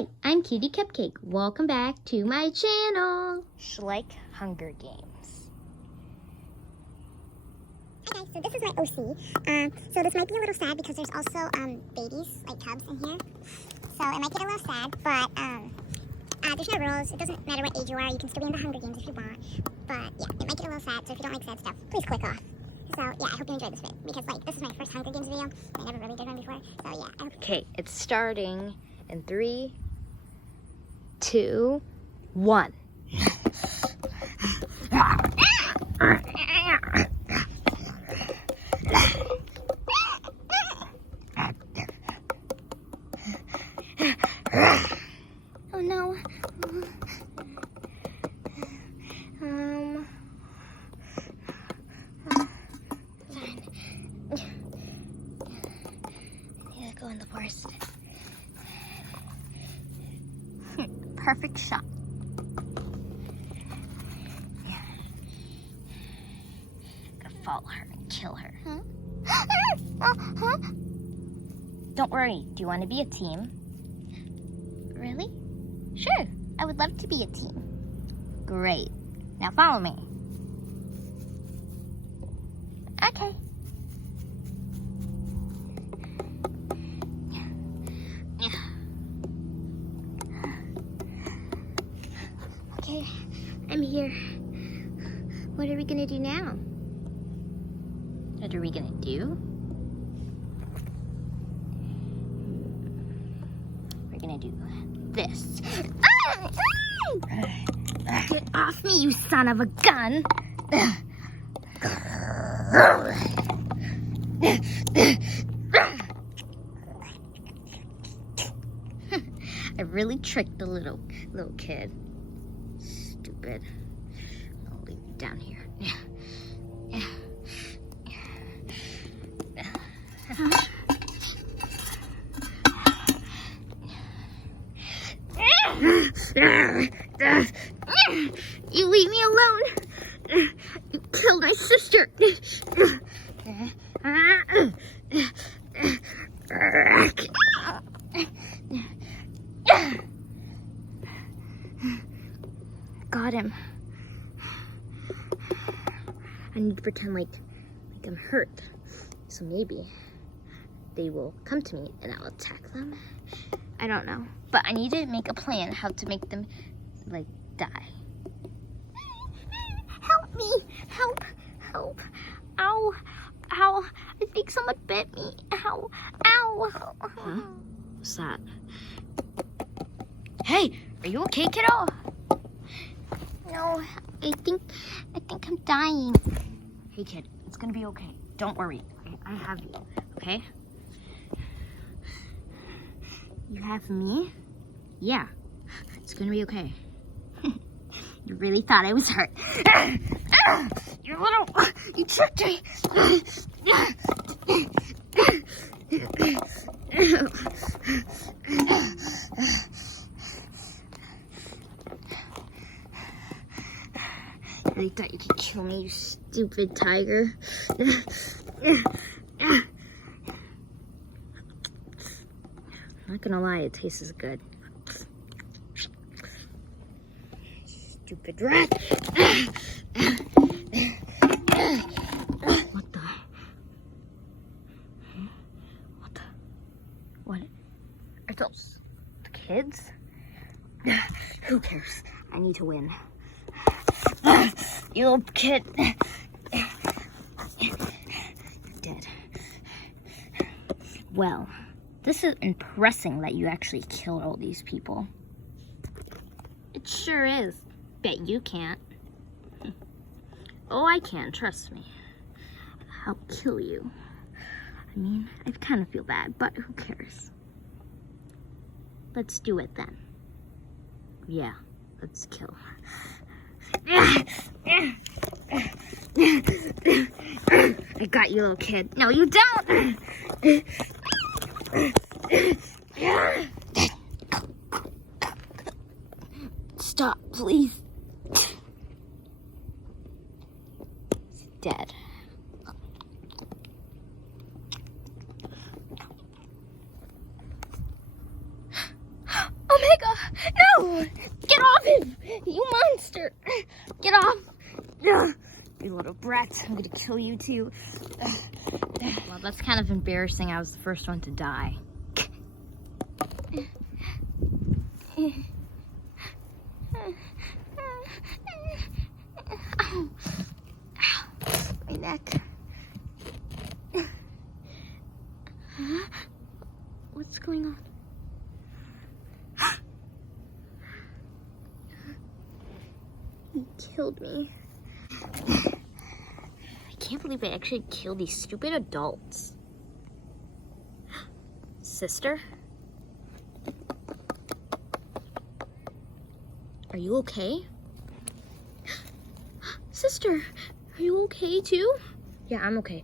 Hi, I'm Cutie Cupcake. Welcome back to my channel. Like Hunger Games. Okay, so this is my OC. So this might be a little sad because there's also babies, like cubs in here. So it might get a little sad, but there's no rules. It doesn't matter what age you are. You can still be in the Hunger Games if you want. But yeah, it might get a little sad, so if you don't like sad stuff, please click off. So yeah, I hope you enjoyed this vid because like this is my first Hunger Games video. I never really did one before. So yeah, I hope. Okay, it's starting in 3, 2, 1. Oh no. Fine. Yeah, go in the forest. Perfect shot. Gonna follow her and kill her. Huh? Don't worry. Do you want to be a team? Really? Sure. I would love to be a team. Great. Now follow me. Okay. Okay, I'm here. What are we gonna do now? What are we gonna do? We're gonna do this. Get off me, you son of a gun! I really tricked the little kid. Stupid. I'll leave you down here. You leave me alone. You killed my sister. Got him. I need to pretend like I'm hurt. So maybe they will come to me and I'll attack them. I don't know. But I need to make a plan how to make them, like, die. Help me! Help! Help! Ow! Ow! I think someone bit me. Ow! Ow! Huh? What's that? Hey! Are you okay, kiddo? No, I think I'm dying. Hey, kid. It's gonna be okay. Don't worry. I have you. Okay? You have me? Yeah. It's gonna be okay. You really thought I was hurt. You tricked me. You really thought you could kill me, you stupid tiger. I'm not gonna lie, it tastes good. Stupid rat! What the? What are those? The kids? Who cares? I need to win. You little kid. You're dead. Well, this is impressive that you actually killed all these people. It sure is. Bet you can't. Oh, I can, trust me. I'll kill you. I mean, I kind of feel bad, but who cares? Let's do it then. Yeah, let's kill. I got you, little kid. No, you don't! Stop, please. He's dead. Oh my brat. I'm gonna kill you too. Well, that's kind of embarrassing. I was the first one to die. Ow. Ow. My neck. Huh? What's going on? He killed me. I can't believe I actually killed these stupid adults. Sister? Are you okay? Sister, are you okay too? Yeah, I'm okay.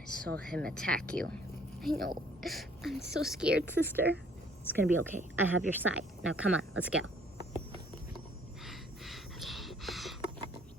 I saw him attack you. I know. I'm so scared, sister. It's gonna be okay. I have your side. Now come on, let's go. Okay.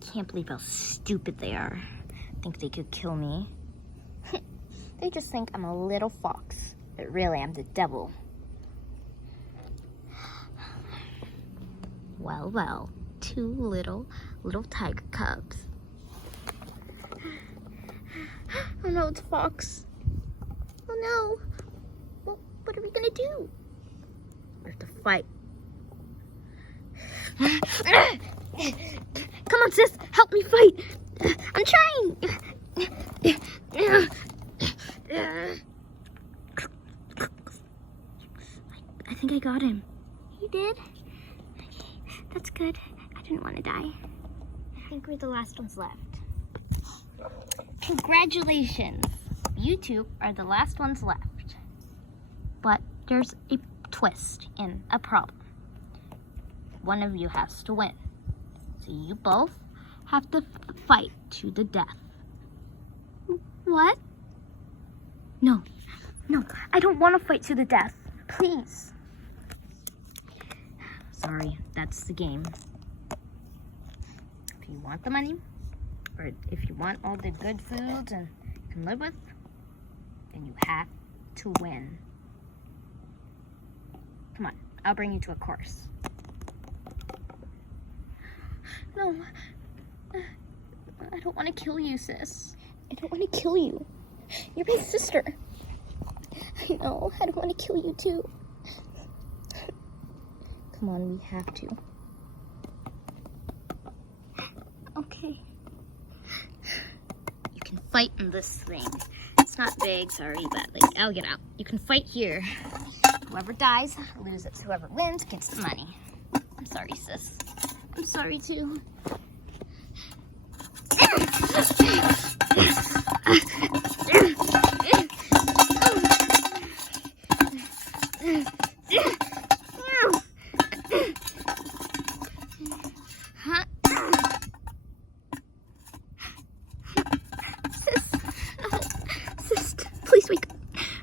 I can't believe how stupid they are. Think they could kill me. They just think I'm a little fox, but really I'm the devil. Well, well, two little tiger cubs. Oh no, it's Fox. Oh no. Well, what are we gonna do? We have to fight. Come on, sis, help me fight. I'm trying. I think I got him. You did? That's good. I didn't want to die. I think we're the last ones left. Congratulations! You two are the last ones left. But there's a twist and a problem. One of you has to win. So you both have to fight to the death. What? No, I don't want to fight to the death. Please. Sorry, that's the game. If you want the money, or if you want all the good foods and you can live with, then you have to win. Come on, I'll bring you to a course. No, I don't want to kill you, sis. I don't want to kill you. You're my sister. I know, I don't want to kill you too. Come on, we have to. Okay. You can fight in this thing. It's not big, sorry, but like, I'll get out. You can fight here. Whoever dies, loses. Whoever wins gets the money. I'm sorry, sis. I'm sorry, too.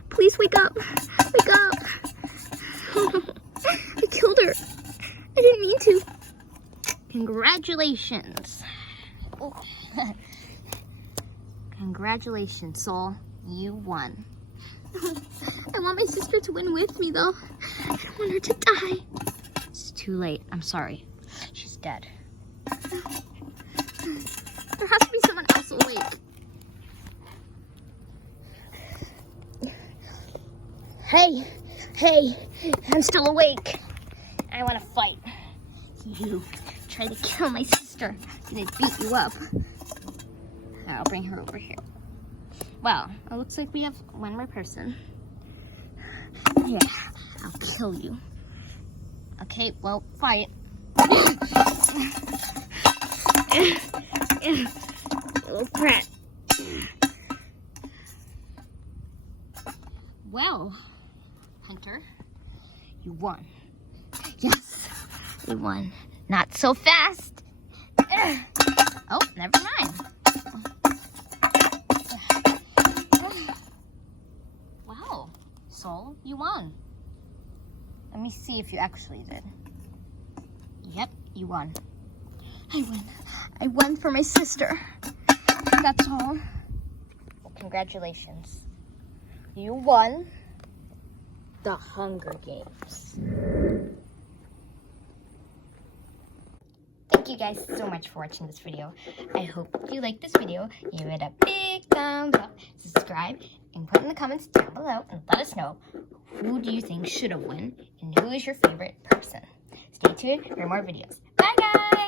Please wake up. Wake up. Oh, I killed her. I didn't mean to. Congratulations. Oh. Congratulations, Soul. You won. I want my sister to win with me, though. I don't want her to die. It's too late. I'm sorry. She's dead. There has to be someone else awake. Hey, I'm still awake. I want to fight. You try to kill my sister. I'm gonna beat you up. I'll bring her over here. Well, it looks like we have one more person. Yeah, I'll kill you. Okay, well, fight. Little brat. Well, Hunter, you won. Yes, you won. Not so fast. Oh, never mind. Wow, Soul, you won. Let me see if you actually did. Yep, you won. I won. I won for my sister. That's all. Well, congratulations. You won the Hunger Games. Thank thank you guys so much for watching this video. I hope you liked this video. Give it a big thumbs up, subscribe, and put in the comments down below and let us know who do you think should have won and who is your favorite person. Stay tuned for more videos. Bye guys!